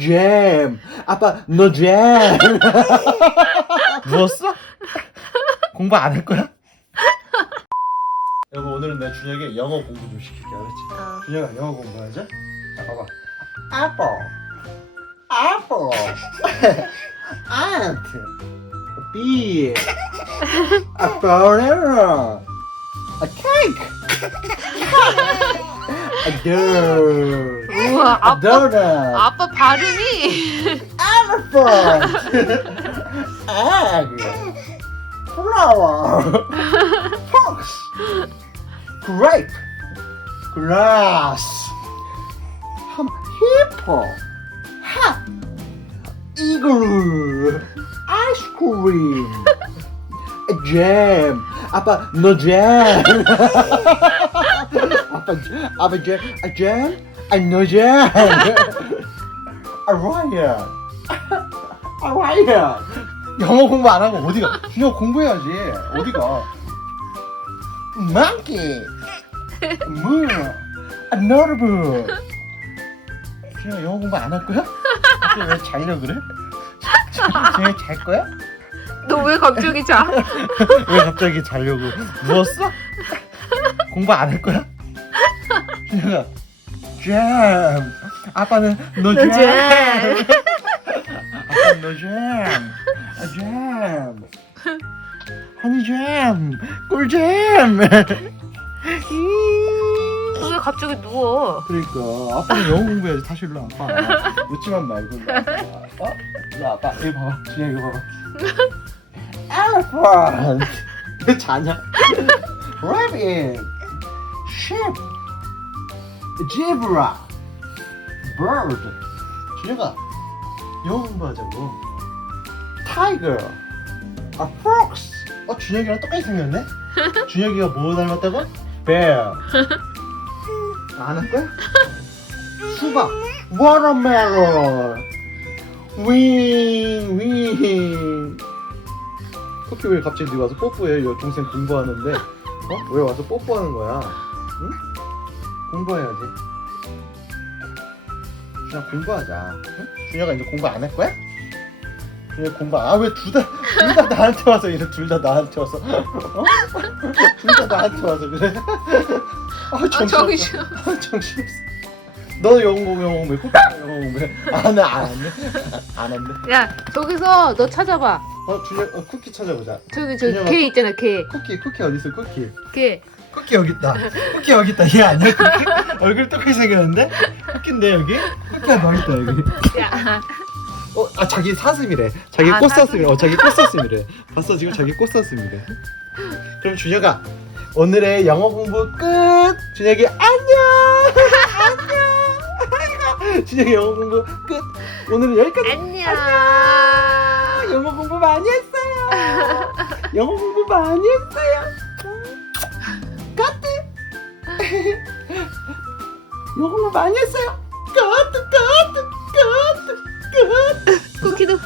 잼. 아빠 너 잼. 누웠어? 공부 안 할 거야? 여보 오늘은 내가 준혁이 영어 공부 좀 시킬게 알았지? 어. 준혁아 영어 공부하자. 자 봐봐. apple, apple, ant, bee, a banana, a cake, a girl, 우와 a 아빠 donut. 아빠 발음이 elephant, egg, flower, fox, grape, grass, hum, hippo, hat, eagle, ice cream, a Jam. 아빠 너 jam. 아빠 아빠 jam, a jam, I know jam. A riot. 영어 공부 안 하고 어디가? 준혁 공부해야지. 어디가? Monkey. Moon. A notebook. 준혁 영어 공부 안 할 거야? 갑자기 왜 자려 그래? 준혁 잘 거야? 너 왜 갑자기 자? 왜 갑자기 자려고 누웠어? 공부 안 할 거야? 준혁아 잼 아빠는 너너 잼. 잼. 아빠는 너 잼. 아, 잼. 허니 잼. 꿀잼. 너 왜 갑자기 누워? 그러니까 아빠는 영어 공부해야지. 다시 일로 아빠 웃지만 말고 일로 아빠 어? 일로 이거 봐봐. 준혁 이거 봐봐. Elephant 왜 자냐 rabbit. Sheep. Zebra. Bird. 준혁아 영어 공부하자고. Tiger. A fox. 어 준혁이랑 똑같이 생겼네? 준혁이가 뭐 닮았다고? bear 안 할 거야? 수박 watermelon 윙 윙. 커피 왜 갑자기 네 와서 뽀뽀해? 여 동생 공부하는데 어? 왜 와서 뽀뽀하는 거야? 응? 공부해야지. 준혁 공부하자. 응? 준혁아 이제 공부 안 할 거야? 준혁 공부 아왜 둘 다 둘 다 나한테 와서 이래 둘 다 나한테 와서 어? 둘 다 나한테 와서 그래? 아아 정신 정신. 아, 정신 없어. 너 영어 영어 공부 쿠키 영어 공부해? 안해 안 했네 안 했네. 야 저기서 너 찾아봐. 어 준혁 어, 쿠키 찾아보자. 저기 저기 준영아. 개 있잖아 개. 쿠키 쿠키 어디 있어 쿠키? 개. 쿠키 여기 있다. 쿠키 여기 있다. 얘 아니야 쿠키? 얼굴 똑같이 생겼는데? 쿠키인데 여기? 쿠키가 더 있다 여기. 야. 어, 아 자기 사슴이래. 자기 아, 꽃사슴이래. 어, 자기 꽃사슴이래. 봤어 지금 자기 꽃사슴이래. 그럼 준혁아 오늘의 영어 공부 끝. 준혁이 안녕. 안녕. 준혁이 영어 공부 끝. 오늘은 여기까지. 안녕. 영어 공부 많이 했어요. 영어 공부 많이 했어요. 까뜨. 영어 공부 많이 했어요. 까뜨 쿠키도.